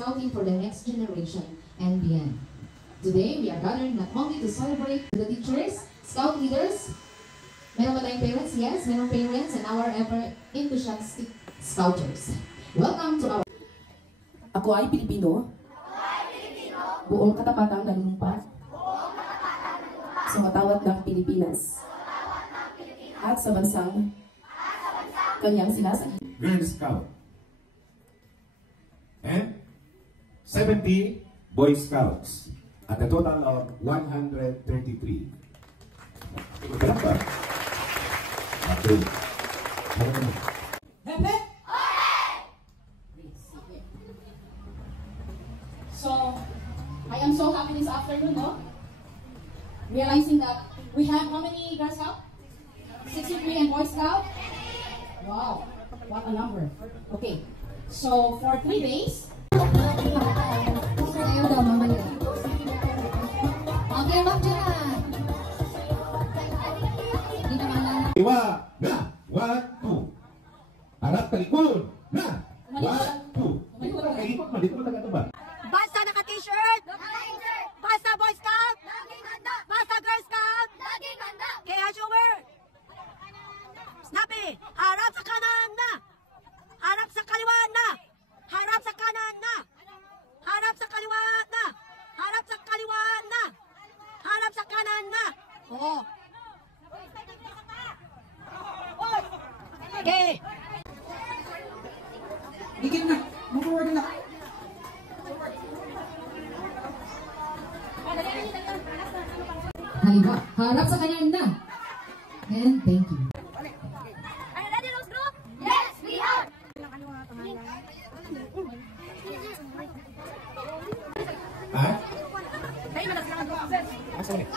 scouting for the next generation and beyond. Today, we are gathered not only to celebrate the teachers, scout leaders, meron ba tayong parents? Yes, meron parents and our ever enthusiastic scouters. Welcome to our... Ako ay Pilipino. Buong katapatang nanunumpa. Sa matawat ng Pilipinas. At sa bansang kanyang sinasakit. Girl Scout. And 70 Boy Scouts. At a total of 133. Berapa? Satu. Hepe! So, I am so happy this afternoon, no? Realizing that we have how many Girl Scouts? 63 and Boy Scout? Wow, what a number. Okay, so for 3 days, Ayaw daw, mamaya. Okay, ma'am, dyan. Hindi naman lang. Iwa na. 1, 2. Harap talikod. Na. 1, 2. Dito na kayo. Dito na kayo ba? Basta naka-t-shirt! Basta Boy Scout! Basta Girl Scout! Kaya Jower! Snappy! Harap sa kanan na! Harap sa kaliwa na! Harap sa kanan na! Harap sa kaliwa na! Harap sa kaliwa na! Harap sa kanan na! Oo! Okay! bigyan na. Mag-forward na. Halimbawa, harap sa kanya na. And thank you. Are you ready, Rose Group? Yes, we are! Ha? Kayo malas lang.